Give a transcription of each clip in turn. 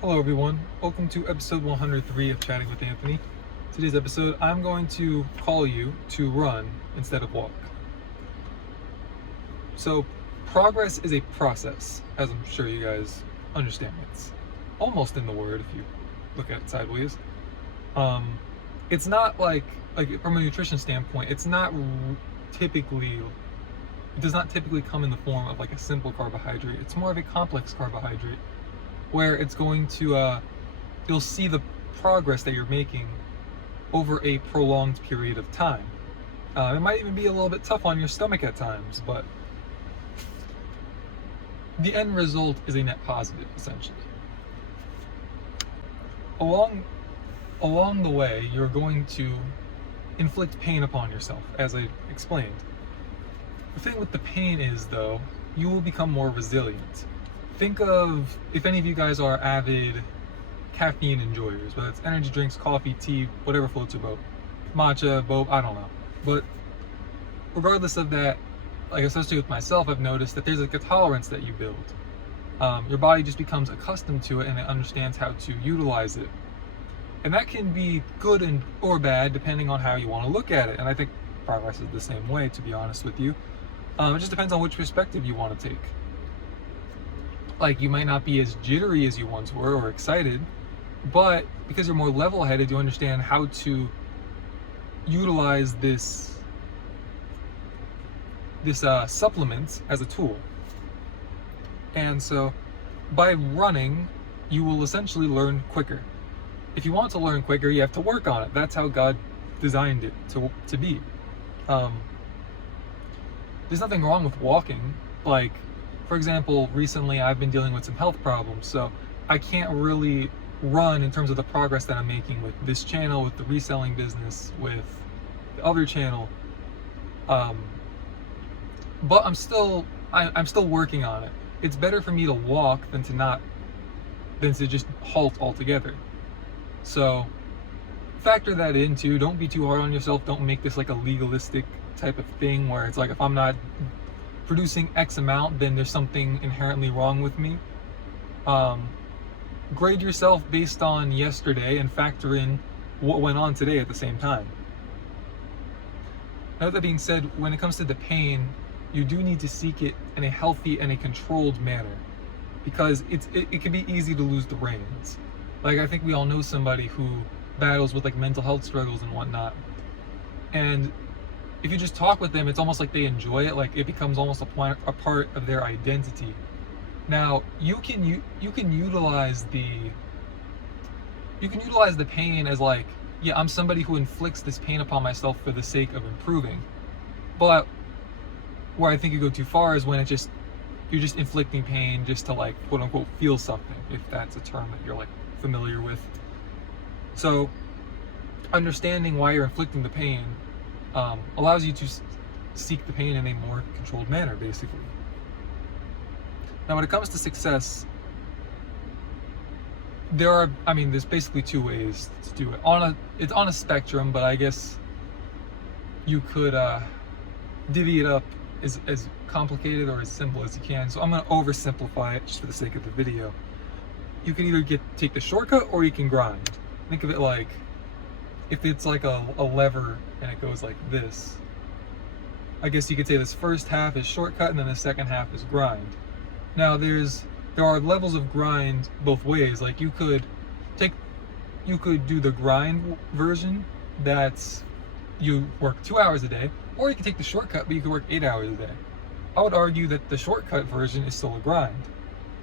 Hello everyone, welcome to episode 103 of Chatting with Anthony. Today's episode, I'm going to call you to run instead of walk. So, progress is a process, as I'm sure you guys understand. It's almost in the word if you look at it sideways. It's not like from a nutrition standpoint, it does not typically come in the form of like a simple carbohydrate. It's more of a complex carbohydrate where it's going to you'll see the progress that you're making over a prolonged period of time. It might even be a little bit tough on your stomach at times, but the end result is a net positive, essentially. Along the way, you're going to inflict pain upon yourself, as I explained. The thing with the pain is, though, you will become more resilient. Think of, if any of you guys are avid caffeine enjoyers, whether it's energy drinks, coffee, tea, whatever floats your boat, matcha, boba, I don't know. But regardless of that, like especially with myself, I've noticed that there's like a tolerance that you build. Your body just becomes accustomed to it and it understands how to utilize it. And that can be good or bad depending on how you want to look at it. And I think progress is the same way, to be honest with you. It just depends on which perspective you want to take. Like, you might not be as jittery as you once were or excited, but because you're more level-headed, you understand how to utilize this supplement as a tool. And so by running, you will essentially learn quicker. If you want to learn quicker, you have to work on it. That's how God designed it to be. There's nothing wrong with walking. Like, for example, recently I've been dealing with some health problems, so I can't really run in terms of the progress that I'm making with this channel, with the reselling business, with the other channel. But I'm still working on it. It's better for me to walk than to just halt altogether. So factor that in too. Don't be too hard on yourself. Don't make this like a legalistic type of thing where it's like, if I'm not producing X amount, then there's something inherently wrong with me. Grade yourself based on yesterday and factor in what went on today at the same time. Now, that being said, when it comes to the pain, you do need to seek it in a healthy and a controlled manner, because it can be easy to lose the reins. Like, I think we all know somebody who battles with like mental health struggles and whatnot, and if you just talk with them, it's almost like they enjoy it. Like, it becomes almost a part of their identity. Now, you can utilize the pain as like, yeah, I'm somebody who inflicts this pain upon myself for the sake of improving. But where I think you go too far is when you're just inflicting pain just to, like, quote unquote feel something, if that's a term that you're like familiar with. So understanding why you're inflicting the pain allows you to seek the pain in a more controlled manner, basically. Now, when it comes to success, there's basically two ways to do it. It's on a spectrum, but I guess you could divvy it up as complicated or as simple as you can. So I'm going to oversimplify it just for the sake of the video. You can either take the shortcut or you can grind. Think of it like, if it's like a lever and it goes like this, I guess you could say this first half is shortcut and then the second half is grind. Now, there are levels of grind both ways. Like, you could do the grind version, that's you work 2 hours a day, or you can take the shortcut, but you could work 8 hours a day. I would argue that the shortcut version is still a grind.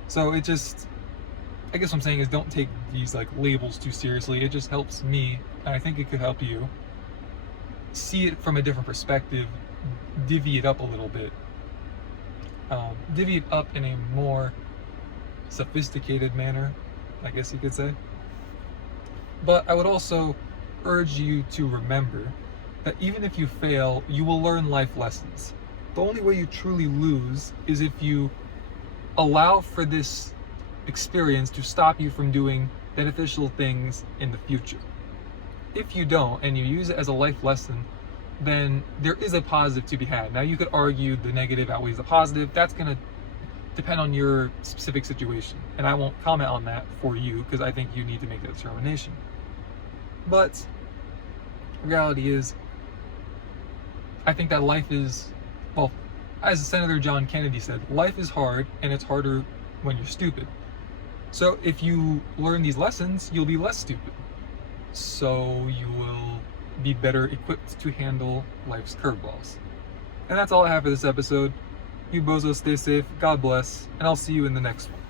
So I guess what I'm saying is, don't take these like labels too seriously. It just helps me, and I think it could help you see it from a different perspective, divvy it up a little bit. Divvy it up in a more sophisticated manner, I guess you could say. But I would also urge you to remember that even if you fail, you will learn life lessons. The only way you truly lose is if you allow for this experience to stop you from doing beneficial things in the future. If you don't, and you use it as a life lesson, then there is a positive to be had. Now, you could argue the negative outweighs the positive. That's going to depend on your specific situation. And I won't comment on that for you because I think you need to make that determination. But reality is, I think that life is, well, as Senator John Kennedy said, life is hard and it's harder when you're stupid. So if you learn these lessons, you'll be less stupid. So you will be better equipped to handle life's curveballs. And that's all I have for this episode. You bozos stay safe, God bless, and I'll see you in the next one.